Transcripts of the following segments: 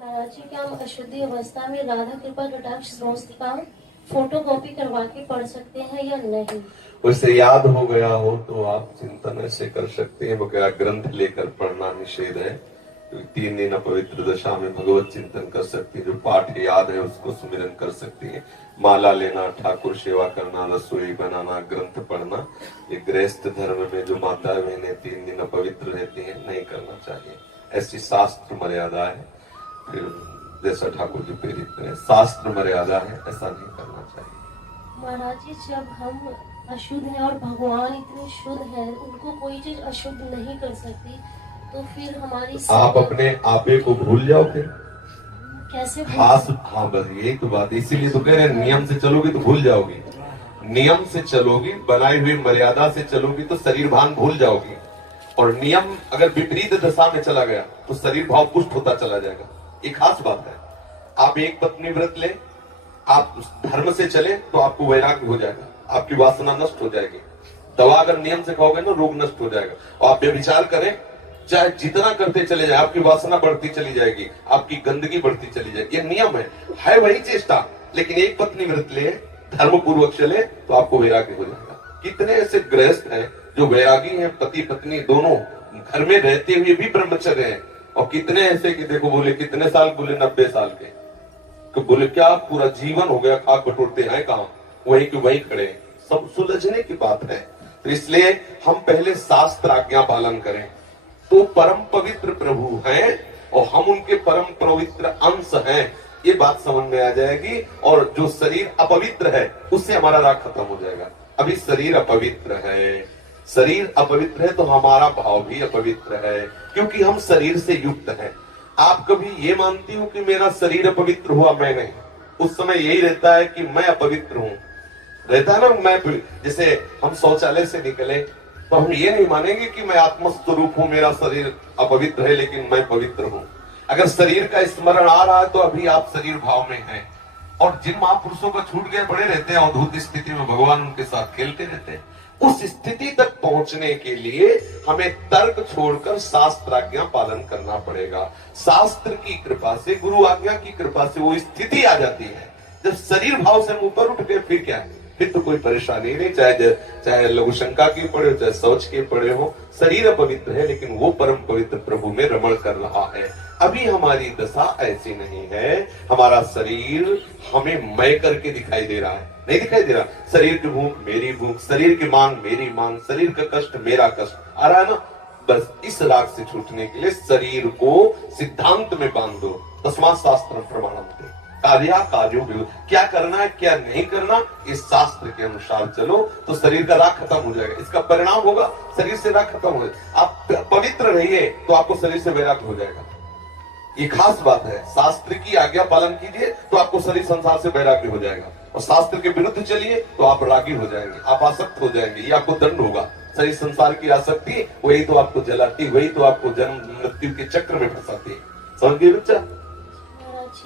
महाराज जी, क्या हम अशुद्धि अवस्था में राधा कृपा कटाक्ष स्तोत्र का फोटो कॉपी करवा के पढ़ सकते हैं या नहीं? उसे याद हो गया हो तो आप चिंतन ऐसे कर सकते हैं, वगैरह ग्रंथ लेकर पढ़ना निषेध है। तो 3 दिन अपवित्र दशा में भगवत चिंतन कर सकते हैं, जो पाठ याद है उसको सुमिरन कर सकते हैं। माला लेना, ठाकुर सेवा करना, रसोई बनाना, ग्रंथ पढ़ना, ये गृहस्थ धर्म में जो माता बहनें 3 दिन अपवित्र रहती हैं नहीं करना चाहिए। ऐसी शास्त्र मर्यादा है। फिर जैसा ठाकुर जी प्रेरित करें, शास्त्र मर्यादा है, ऐसा नहीं करना चाहिए। महाराज जी, जब हम अशुद्ध हैं और भगवान इतने शुद्ध हैं, उनको कोई चीज अशुद्ध नहीं कर सकती, तो फिर हमारी आप अपने आपे को भूल जाओगे कैसे? खास, हाँ बस यही तो बात, इसीलिए तो कह रहे हैं नियम से चलोगी तो भूल जाओगी। नियम से चलोगी, बनाई हुई मर्यादा से चलोगी तो शरीर भान भूल जाओगी। और नियम अगर विपरीत दशा में चला गया तो शरीर भाव पुष्ट होता चला जाएगा। एक खास बात है, आप एक पत्नी व्रत ले, आप धर्म से चले तो आपको वैराग्य हो जाएगा, आपकी वासना नष्ट हो जाएगी। दवा अगर नियम से खाओगे ना, रोग नष्ट हो जाएगा। और आप व्यभिचार करें, चाहे जितना करते चले जाए, आपकी वासना बढ़ती चली जाएगी, आपकी गंदगी बढ़ती चली जाएगी। ये नियम है वही चेष्टा। लेकिन एक पत्नी व्रत ले, धर्म पूर्वक चले तो आपको वैराग्य हो जाएगा। कितने ऐसे गृहस्थ हैं जो वैरागी हैं, पति पत्नी दोनों घर में रहते हुए भी ब्रह्मचर्य हैं। और कितने ऐसे कि देखो, बोले कितने साल, बोले 90 साल के, तो बोले क्या पूरा जीवन हो गया, खाक बटोरते हैं कहां, वही के वही खड़े। सब सुलझने की बात है। तो इसलिए हम पहले शास्त्र आज्ञा पालन करें, तो परम पवित्र प्रभु हैं और हम उनके परम पवित्र अंश हैं, ये बात समझ में आ जाएगी। और जो शरीर अपवित्र है उससे हमारा राग खत्म हो जाएगा। अभी शरीर अपवित्र है, शरीर अपवित्र है तो हमारा भाव भी अपवित्र है, क्योंकि हम शरीर से युक्त हैं। आप कभी ये मानती हो कि मेरा शरीर अपवित्र हुआ? मैं नहीं। उस समय यही रहता है कि मैं अपवित्र हूं, रहता है ना। मैं जैसे हम शौचालय से निकले तो हम ये नहीं मानेंगे कि मैं आत्मस्वरूप हूं, मेरा शरीर अपवित्र है लेकिन मैं पवित्र हूं। अगर शरीर का स्मरण आ रहा है तो अभी आप शरीर भाव में हैं। और जिन महापुरुषों का छूट गए पड़े रहते हैं अवधूत स्थिति में, भगवान उनके साथ खेलते रहते हैं। उस स्थिति तक पहुंचने के लिए हमें तर्क छोड़कर शास्त्र आज्ञा पालन करना पड़ेगा। शास्त्र की कृपा से, गुरु आज्ञा की कृपा से वो स्थिति आ जाती है जब शरीर भाव से ऊपर उठ गए। फिर क्या है, फिर तो कोई परेशानी नहीं। चाहे लघु शंका की पड़े हो, चाहे शौच के पड़े हो, शरीर अपवित्र है लेकिन वो परम पवित्र प्रभु में रमण कर रहा है। अभी हमारी दशा ऐसी नहीं है। हमारा शरीर हमें मैं करके दिखाई दे रहा है, नहीं दिखाई दे रहा। शरीर की भूख मेरी भूख, शरीर की मांग मेरी मांग, शरीर का कष्ट मेरा कष्ट आ रहा है ना। बस इस राग से छूटने के लिए शरीर को सिद्धांत में बांध दो। तस्मात् शास्त्रं प्रमाणम् कार्या कार्यो विरुद्ध, क्या करना है क्या नहीं करना, इस शास्त्र के अनुसार चलो तो शरीर का राग खत्म हो जाएगा। इसका परिणाम होगा शरीर से राग खत्म हो जाएगा। आप पवित्र रहिए तो आपको शरीर से वैराग्य हो जाएगा। ये खास बात है। शास्त्र की आज्ञा पालन कीजिए तो आपको शरीर संसार से वैराग्य हो जाएगा, और शास्त्र के विरुद्ध चलिए तो आप रागी हो जाएंगे, आप आसक्त हो जाएंगे। ये आपको दंड होगा। शरीर संसार की आसक्ति वही तो आपको जलाती, वही तो आपको जन्म मृत्यु के चक्र में फंसाती है। समझ गए बच्चा?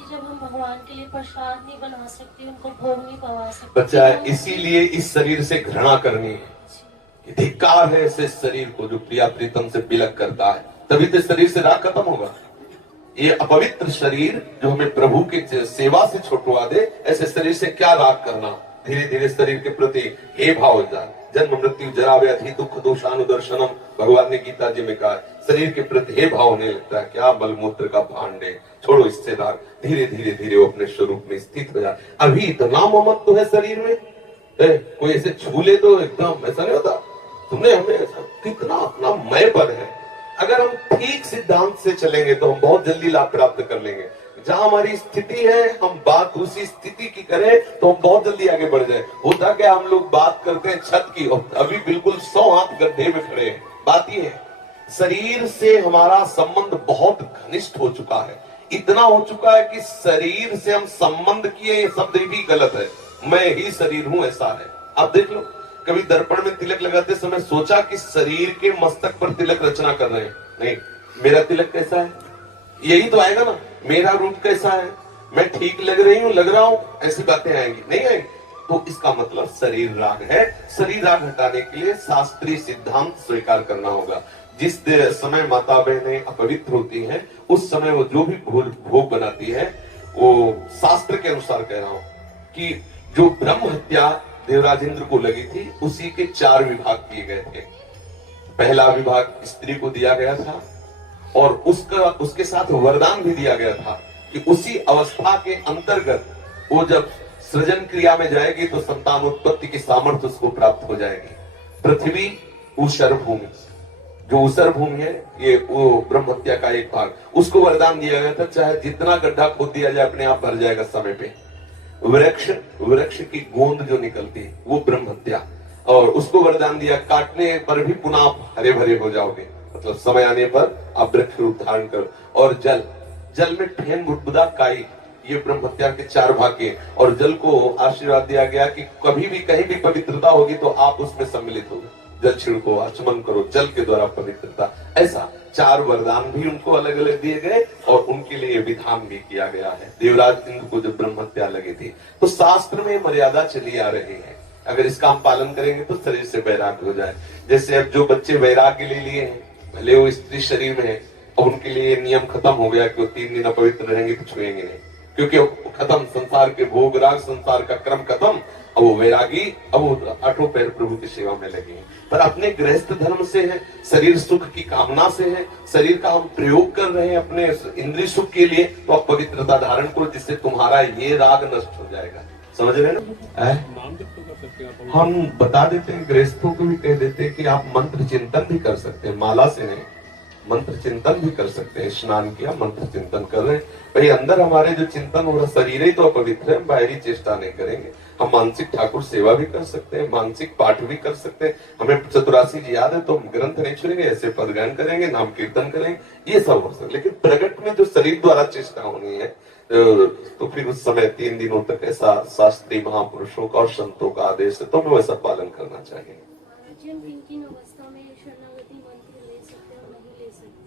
जब हम भगवान के लिए प्रसाद नहीं बना सकते, उनको भोग नहीं पवा सकते बच्चा, इसीलिए इस शरीर से घृणा करनी है। धिक्कार है ऐसे शरीर को जो प्रिया प्रीतम से बिलक करता है, तभी तो शरीर से राग खत्म होगा। ये अपवित्र शरीर जो हमें प्रभु की सेवा से छुटवा दे, ऐसे शरीर से क्या राग करना। धीरे धीरे शरीर के प्रति हे भाव हो जाए। जन्म मृत्यु जरा व्याधि दुख दोषानुदर्शनम, भगवान ने गीता जी में कहा। शरीर के प्रति हे भाव होने लगता है, क्या मलमूत्र का भांड है, छोड़ो इससे राग। धीरे धीरे धीरे वो अपने स्वरूप में स्थित हो जाए। अभी इतना ममत्व है शरीर में, कोई ऐसे छू ले तो एकदम ऐसा नहीं होता। तुमने हमें ऐसा कितना अपना मय पर है। अगर हम ठीक सिद्धांत से चलेंगे तो हम बहुत जल्दी लाभ प्राप्त कर लेंगे। जहां हमारी स्थिति है हम बात उसी स्थिति की करें तो हम बहुत जल्दी आगे बढ़ जाए। होता क्या, हम लोग बात करते हैं छत की और अभी बिल्कुल 100 हाथ गड्ढे में खड़े हैं। बात ये है, शरीर से हमारा संबंध बहुत घनिष्ठ हो चुका है। इतना हो चुका है कि शरीर से हम संबंध किए, ये शब्द भी गलत है। मैं ही शरीर हूं ऐसा है। आप देख लो, कभी दर्पण में तिलक लगाते समय सोचा कि शरीर के मस्तक पर तिलक रचना कर रहे हैं? नहीं। मेरा तिलक कैसा है, यही तो आएगा ना। मेरा रूप कैसा है, मैं ठीक लग रही हूं, लग रहा हूं, ऐसी बातें आएंगी नहीं आएंगी। तो इसका मतलब शरीर राग है। शरीर राग हटाने के लिए शास्त्रीय सिद्धांत स्वीकार करना होगा। जिस समय माता बहनें अपवित्र होती हैं, उस समय वो जो भी भोग बनाती है, वो शास्त्र के अनुसार कह रहा हूं कि जो ब्रह्म हत्या देवराज इंद्र को लगी थी, उसी के 4 विभाग किए गए थे। पहला विभाग स्त्री को दिया गया था और उसके साथ वरदान भी दिया गया था कि उसी अवस्था के अंतर्गत वो जब सृजन क्रिया में जाएगी तो संतानोत्पत्ति की सामर्थ्य उसको प्राप्त हो जाएगी। पृथ्वी ऊषर भूमि, जो ऊषर भूमि है, ये वो ब्रह्म हत्या का एक भाग, उसको वरदान दिया गया था, चाहे जितना गड्ढा खोद दिया जाए अपने आप भर जाएगा समय पे। वृक्ष की गोंद जो निकलती है वो ब्रह्म हत्या, और उसको वरदान दिया काटने पर भी पुनः आप हरे भरे हो जाओगे, मतलब समय आने पर आप वृक्ष रूप धारण करो। और जल में ठेन बुदबुदा काई, ये ब्रह्म हत्या के 4 भाग के। और जल को आशीर्वाद दिया गया कि कभी भी कहीं भी पवित्रता होगी तो आप उसमें सम्मिलित होगे, जल छिड़को, आचमन करो, जल के द्वारा पवित्रता। ऐसा 4 वरदान भी उनको अलग अलग दिए गए और उनके लिए विधान भी किया गया है। देवराज इंद्र को जब ब्रह्म हत्या लगी थी तो शास्त्र में मर्यादा चली आ रही है, अगर इसका हम पालन करेंगे तो शरीर से वैराग्य हो जाए। जैसे अब जो बच्चे वैराग्य ले लिए हैं, भले वो स्त्री शरीर में है, अब उनके लिए नियम खत्म हो गया कि वो 3 दिन अपवित्र रहेंगे तो छुएंगे नहीं, क्योंकि खत्म संसार के भोग राग, संसार का क्रम खत्म। अब वो वैरागी, अब वो 8 पैर प्रभु की सेवा में लगे हैं, पर अपने गृहस्थ धर्म से है, शरीर सुख की कामना से है, शरीर का हम प्रयोग कर रहे हैं अपने इंद्रिय सुख के लिए, तो आप पवित्रता धारण करो, जिससे तुम्हारा ये राग नष्ट हो जाएगा। समझ रहे ना? हम बता देते हैं, गृहस्थों को भी कह देते हैं कि आप मंत्र चिंतन भी कर सकते हैं, माला से नहीं, मंत्र चिंतन भी कर सकते हैं। स्नान किया, मंत्र चिंतन कर रहे हैं, भाई अंदर हमारे जो चिंतन हो रहा, शरीर ही तो अपवित्र है, हम बाहरी चेष्टा नहीं करेंगे। हम मानसिक ठाकुर सेवा भी कर सकते हैं, मानसिक पाठ भी कर सकते हैं। हमें चतुरासी जी याद है तो हम ग्रंथ नहीं छुएंगे, ऐसे पदगान करेंगे, नाम कीर्तन करेंगे, ये सब हो सकता है। लेकिन प्रगट में जो शरीर द्वारा चेष्टा होनी है, तो फिर उस समय 3 दिनों तक ऐसा शास्त्री महापुरुषों का और संतों का आदेश है, तो हमें वैसा पालन करना चाहिए।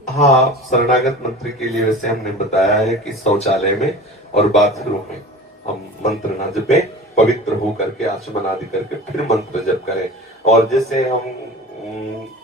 हाँ, शरणागत मंत्री के लिए वैसे हमने बताया है कि शौचालय में और बाथरूम में हम मंत्र ना जपे, पवित्र हो करके आचमन आदि करके फिर मंत्र जप करें। और जैसे हम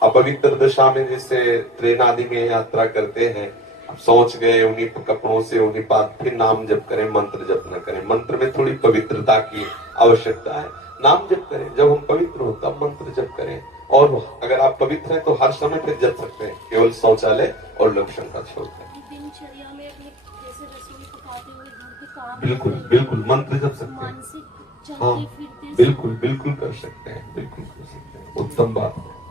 अपवित्र दशा में जैसे ट्रेन आदि में यात्रा करते हैं, अब सोच गए उन्हीं कपड़ों से, उन्हीं पास फिर नाम जप करें, मंत्र जप न करें। मंत्र में थोड़ी पवित्रता की आवश्यकता है, नाम जप करें, जब हम पवित्र हो तब मंत्र जप करें। और अगर आप पवित्र हैं तो हर समय फिर जप सकते हैं, केवल शौचालय और लक्षण का छोड़कर। दिनचर्या में भी जैसे रसोई पकाते हुए घर के काम, बिल्कुल बिल्कुल मंत्र जप सकते हैं। हाँ, बिल्कुल बिल्कुल कर सकते हैं, बिल्कुल कर सकते हैं, उत्तम बात है।